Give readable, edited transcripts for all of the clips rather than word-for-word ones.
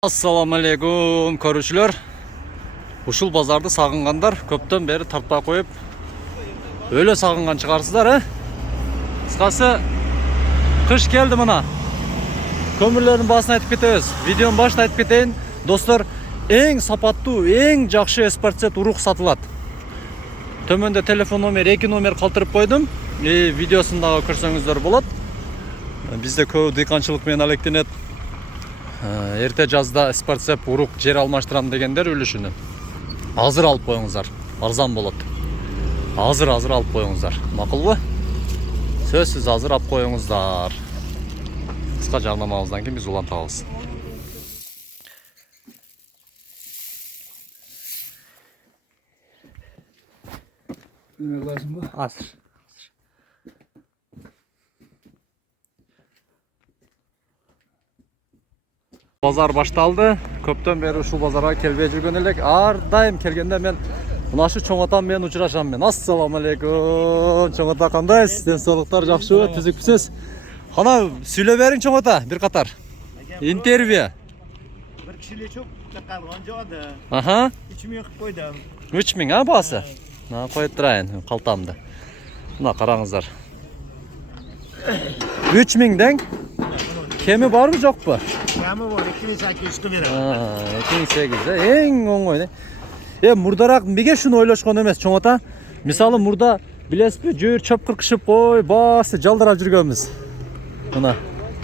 Assalamu alaikum көрүүчүлөр. Ушул базарды сагынгандар көптөн бери тартпай коюп өлө сагынган чыгарсыздар, Кыскасы кыш келди мына. Көмүрлөрдүн баасын айтып кетебиз. Видеонун башында айтып кетейин. Достор, эң сапаттуу, эң жакшы спортсет урук сатылат. Төмөндө телефон номер, 2 номер калтырып койдум. Видеосун дагы көрсөңүздөр болот. Бизде көп дыйканчылык менен алектенет. Эрте жазда спортсеп урук жер алмаштырам дегендер үлүшүнү азыр алып коюңуздар, арзан болот. Азыр алып коюңуздар. Макулбу? Сөзсүз азыр алып коюңуздар. Кыска жарнамабыздан кийин биз улантабыз. Азыр. Базар башталды. Көптөн бери ушул базарга келбей жүргөн элек. Ар дайым келгенде мен мына шу чоң атам менен учурашам мен. Ассаламу алейкум. Чоң ата кандайсыз? Ден соолуктар жакшыбы? Түзүкпүсүз? Кана сүйлөп бериң чоң ата, бир катар. Интервью. Bir kişilik çok kalgan joyda. Aha. 3000 kılıp koydum. 3000 ha baасы. Коюп турайын калтамды. Мына караңыздар. 3000ден кеми барбы жокпу? Kemi var 2800 kılıp verim. 2800 эң оңой. Мурдараак эмнеге шуну ойлошкон эмес чоң ата? Мисалы мурда билесизби, жөр чөп кыркышып кой, баасы жалдырап жүргөнбүз. Мына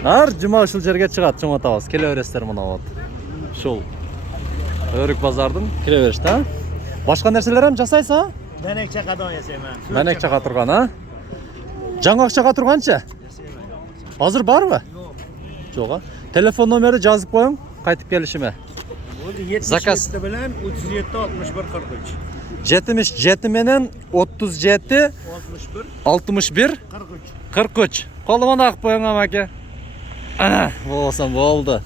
ар жума ушул жерге чыгат чоң атабыз. Келе бересиздер мына вот. Ушул Өрүк базардын кире беришти, а? Башка нерселер ham жасайсыз, а? Denek çakadan yasayman. Менек чага турган, а? Жаңа акчага турганчы? Азыр барбы? Жок, а? Телефон номери жазып коюң, кайтып келишиме. Заказ. 77 bilen 37 61 43. 77 менен 37 61 61 43. Колуман акып коюң амаке. Болсо болду.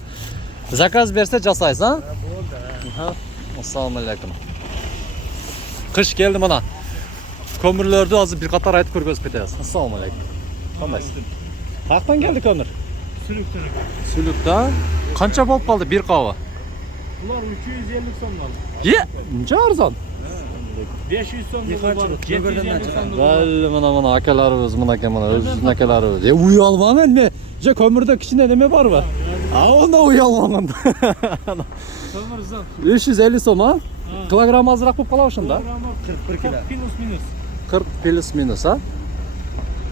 Заказ берсе жасайсыз, а? Boldu. Ассаламу алейкум. Кыш келди мына. Көмүрлөрдү азыр бир катар айтып көргөзүп кетебиз. Ассаламу алейкум. Кандайсыз? Каяктан келди көмүр? Sülüktür. Сүлүктө. Канча болуп калды бир кабы? Bunlar 250 somdan. Мынча арзан. 500 somdan var. 750 somdan var. Дәл мына акаларыбыз, мынакей мына өзүбүздүн акаларыбыз. Уялбаң элме? Же көмүрдө кичине неме барбы? Аны уялбаган. Kömür zam. 350 сом, а? Килограмм азыраак болуп калабы ошондо? 41 kilo. Minus minus. 40 плюс минус, а?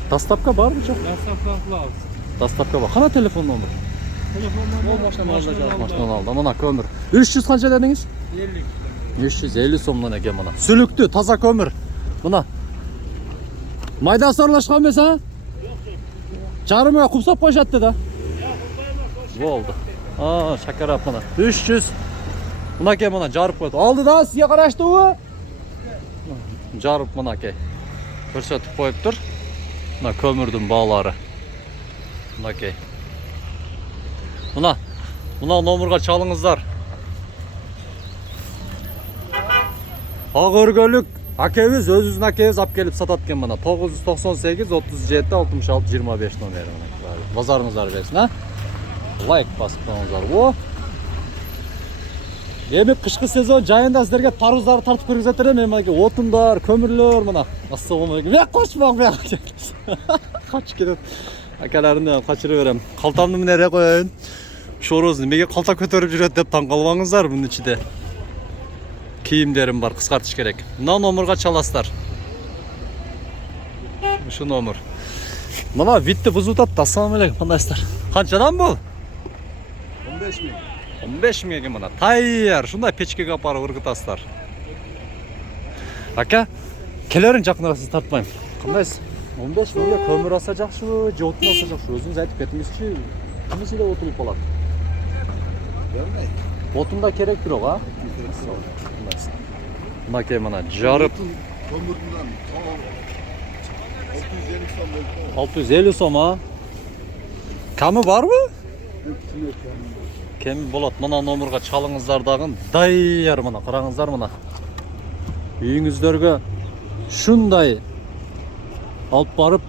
Доставка барбы жок? Masraflar. Доставка бар. Кана телефон номер? Telefonla Машинадан алды. Мына көмүр. 300 канча дедиңиз? 50. 350 сомдон экен мына. Сүлүктүү, таза көмүр. Мына. Майдасы аралашкан эмес, а? Жарымга кумсап коюшат да. Болду. Шакарап мына. 300. Мынакей мына жарып койду. Алды да, сизге караштыбы? Жарып мынакей. Көрсөтүп коюптур. Мына көмүрдүн баалары. Мынакей. Мына номерге чалыңыздар. Ак өргөлүк акебиз өзүбүздүн акебиз алып келип сатат экен мына. 998 37 66 25 номери мына. Базарыңыздар берсин, а? Лайк басып коюңуздар. Эми кышкы сезон жайында сиздерге тарууздарды тартып көргөзөт берем. Эми отундар, көмүрлөр мына. Ассаламу алейкум. Кочмоң бияка. Качып кетет. Акаларымды качырып берем. Калтамды мына коеюн. Шороз немеге калта көтөрүп жүрөт деп таң калбаңыздар, мунун ичинде кийимдерим бар, кыскартыш керек. Мына номерге чаласыздар. Ушу номер. Мына витти бузуп атат. Ассаламу алейкум, кандайсыздар? Канчадан бул? 15.000. 15.000 экен мына. Тайяр, ушундай печкеге апарып ыргытасыздар. Ака, келерин жакыныраак сиз тартпайм. Кандайсыз? 15.000 көмүр алса жакшыбы, же отун алса жакшыбы? Өзүңүз айтып кетиңизчи. Кимисиде отулуп калат? Отун да керек бирок, а? Мынакей мына жарып 650 сом, а? Камы барбы? Кеми болот. Мына номерге чалыңыздар дагы. Дайяр мына, караңыздар мына. Үйүңүздөргө шундай алып барып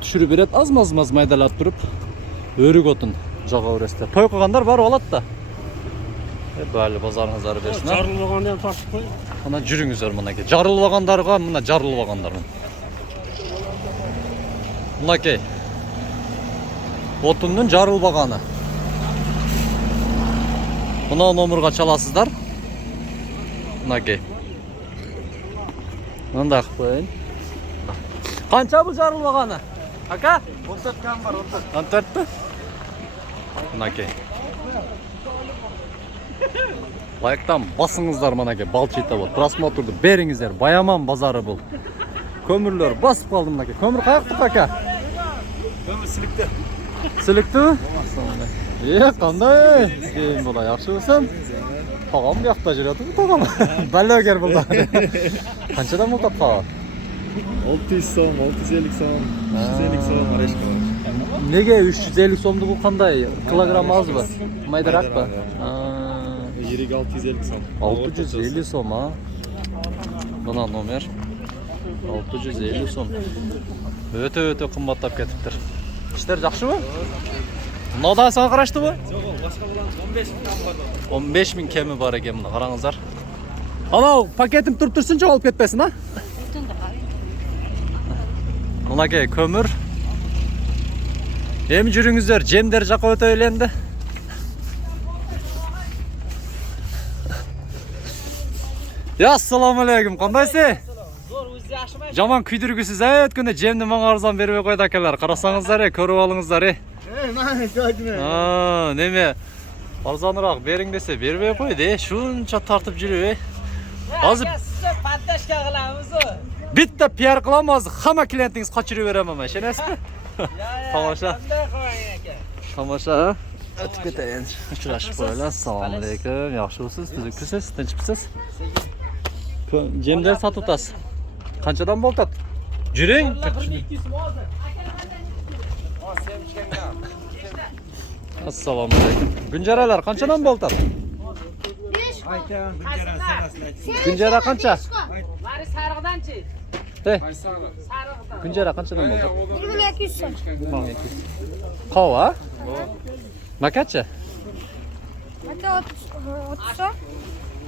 түшүрүп берет, аз майдалап туруп өрүк отун жага бересиздер. Той кылгандар барып алат да. Böyle bazarыңızları bersin. Ha? Жарылмағанда ham тартып қой. Мына жүріңіздер мінекей. Жарылбағандарға мына жарылбағандар. Мынакей. Отынның жарылбағаны. Мына номерға çalасыздар. Мынакей. Мындай қылып қояйын. Қанша бұл жарылбағаны? Ака? 14 кам бар, 14 пе? Мынакей. Лайктан басыңыздар мынакей, балчыйта бол. Просмотрды беріңіздер. Баяман базары бұл. Көмірлер басып қалды мынакей. Көмір қаяқтық ака? Көмір сілікті. Сілікті ме? Қандай? Кейін бұла яқшы болсам. Тағам бұяқта жүреді бұл тағам. Бәлі бұл да. Қаншадан бұл тапқа? 600 сом, 650 сом, 350 сом орешка бар. Неге 350 сомды бұл қандай? Килограмм аз ба? Майдарақ ба? Ерек 650 сом. 650 сом, а? Мына номер. 650 сом. Өте қымбаттап кетіптір. Іштер жақшы ба? Мынада саған қарашты ба? Жоқ, ол басқа балан 15 000 кам бар. 15 000 кемі бар екен мына, қараңыздар. Анау пакетім тұрып тұрсын, жоғалып кетпесін, а? Мынакей көмір. Ем жүріңіздер, жемдер жаққа өте үйленді. Ассаламу алейкум, қандайсыз? Жаман күйдіргісіз, өткенде жемді маңа арзан бермей қойды әкелер. Қарасаңыздар, көріп алыңыздар. Неме, арзанырақ берің десе бермей қойды, шунша тартып жүріп. Bitta PR qilamaz, hamma klientingiz qochirib beraman men, ishonasizmi? Tomosha. Tomosha. O'tib ketaylik. Uchrashib qo'yinglar. Assalomu alaykum. Yaxshimisiz? Tuzukmisiz? Tinchmisiz? Jemlar sotib o'tasiz. Qanchadan bo'ladi? Juring. Assalomu alaykum. Gunjaralar qanchadan bo'ladi? Gunjara qancha? Mari sarıqdanchi. Gunjara qanchadan bo'ladi? 200 so'm. Qova? Makacha? Maka 30 so'm.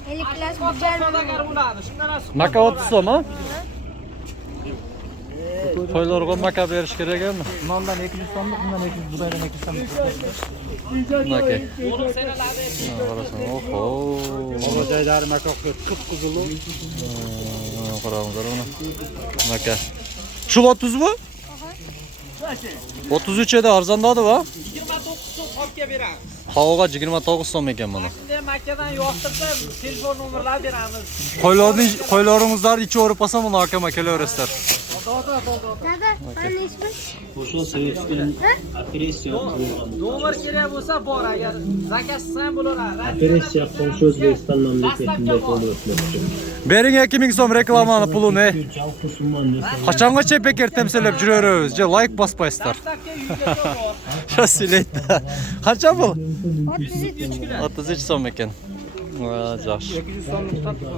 50 klas Maka 30 so'm, ha? Qo'ylarga maka berish kerak ekanmi? Bundan 200 so'mlik, bundan 200, budaydan 200 so'mlik. Maka. Oho. Ama joylari makokda qip-qizil. Qaranglar buni. Maka. Shu 30 mi? 33 edi, arzandadi va? 29 so'm qopga beramiz. Havoga 29 so'm ekan mana. Endi makadan yoqtirib telefon nomerlarini beramiz. Qo'ylaringizlarni ichi o'rib olsam, uni akama kelaverasizlar. Dada, qani ismi? O'sha sovetskidan operatsiya qilgan. Nomer kerak bo'lsa bor, agar zakazsiz ham bo'laveradi. Operatsiya qiluvchi O'zbekiston mamlakatida bo'lib o'tmoqda. Bering 2000 so'm reklamani pulini. Jalqi summani Qachongacha bekor temsilab juramiz? Like bospaysizlar. Dastlabki uygacha bor. Shasilaydi. Qancha bu? 33 kilo. 33 so'm ekan. Yaxshi. 200 so'mlik tatib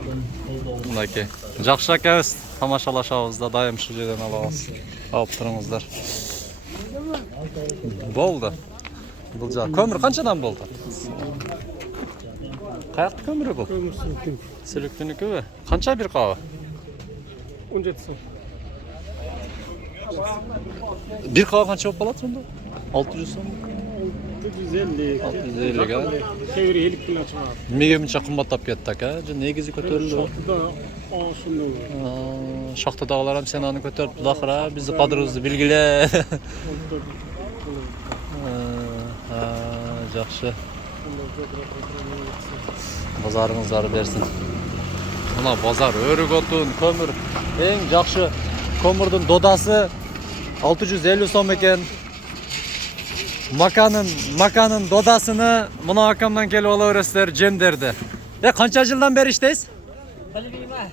Mınaki. Жақсы akamiz. Tamoshalashamiz, doim shu yerdan olamiz. Olib turingizlar. Bo'ldi. Bulja. Ko'mir qanchadan bo'ldi? Qayoqda ko'miri bu? Siliktiniki-mi? Qancha bir qova? 17 so'm. Bir qova qancha bo'lib qoladi bunda? 600 so'm. 650. 650 ga. Çeviri 50 kilo çıkar. Nimaga buncha qimmatlab ketdi aka? Negizi ko'tarildi. Şortda şunda Shoxtadag'lar ham senani ko'tarib xudoxira bizni qadrimizni belgila. Yaxshi. Bozoringizlarni bersin. Mana bozor o'rik o'tin, ko'mir. Eng yaxshi ko'mirning dodasi 650 so'm ekan. Makanın dodasını buna akamdan kelib olaverasizlar jemderdi. Qancha yildan beri ishlaysiz? Bilmayman.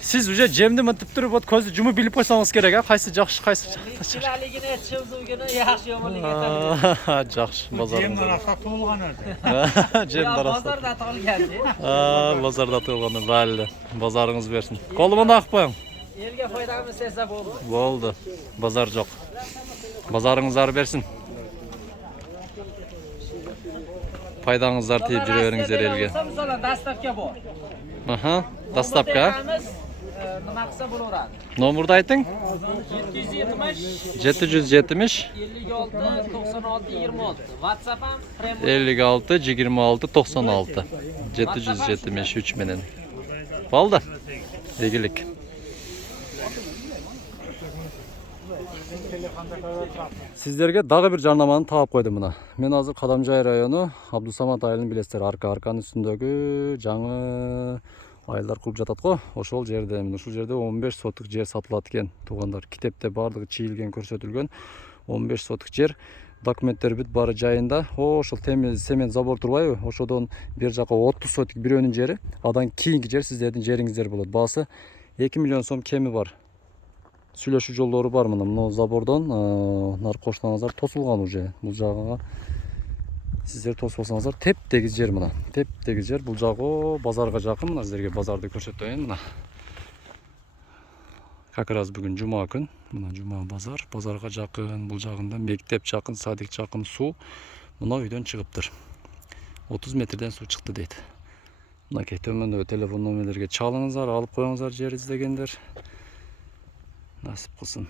Siz uje jemni mintib turib, ko'zni jumib bilib qo'ysangiz kerak, a? Qaysi yaxshi, qaysi Chilaligini, chimzugini yaxshi yomonligini aytadi. Yaxshi, bozor. Jemdan asla to'lgan o'zi. Jem darasi. Bozorda tug'ilgan-chi. Bozorda tug'ilgan, mayli. Bozoringiz bersin. Qo'limni aqib qo'ying. Elga foydamiz esa bo'ldi. Bo'ldi. Bozor yo'q. Bozoringizni bersin. Пайдаңыздар тиіп жүре беріңіздер елге. Masalan, dastavka bor. Aha, dastavka. Nima qilsa bo'laveradi. Nomerni ayting. 770 770 56 96 26. WhatsApp ham Premium 56 26 96 773 menen. Balda. Egilik. Sizlerge dagı bir jarnamаны таап койдум мына. Мен азыр Кадамжай району Абдусамат айылын билесиздер. Арканын үстүндөгү жаңы айылдар куруп жатат го. Ошол жерде, ушул жерде 15 сотук жер сатылат экен. Туугандар, китепте бардыгы чийилген, көрсөтүлгөн 15 сотук жер. Документтер бүт бары жайында. Ошол темиз цемент забор турбайбы? Ошодон бер жака 30 сотук бирөөнүн жери, адан кийинки жер сиздердин жериңиздер болот. Баасы 2 миллион сом кеми бар. Сүйлөшүү жолдору бар мына. Мына забордон нар коштоңуздар тосулган уже. Бул жагыга сиздер тосбосоңуздар теп-тегиз жер мына. Теп-тегиз жер. Бул жагы базарга жакын. Мына сиздерге базарды көрсөтөйүн мына. Как раз бүгүн жума күн. Мына жума базар. Базарга жакын, бул жагында мектеп жакын, садик жакын, суу. Мына үйдөн чыгыптыр. 30 метрден суу чыкты дейт. Мынакей төмөндөгү телефон номерлерге чалыңыздар, алып коюңуздар жер издегендер. Nasip kılsın.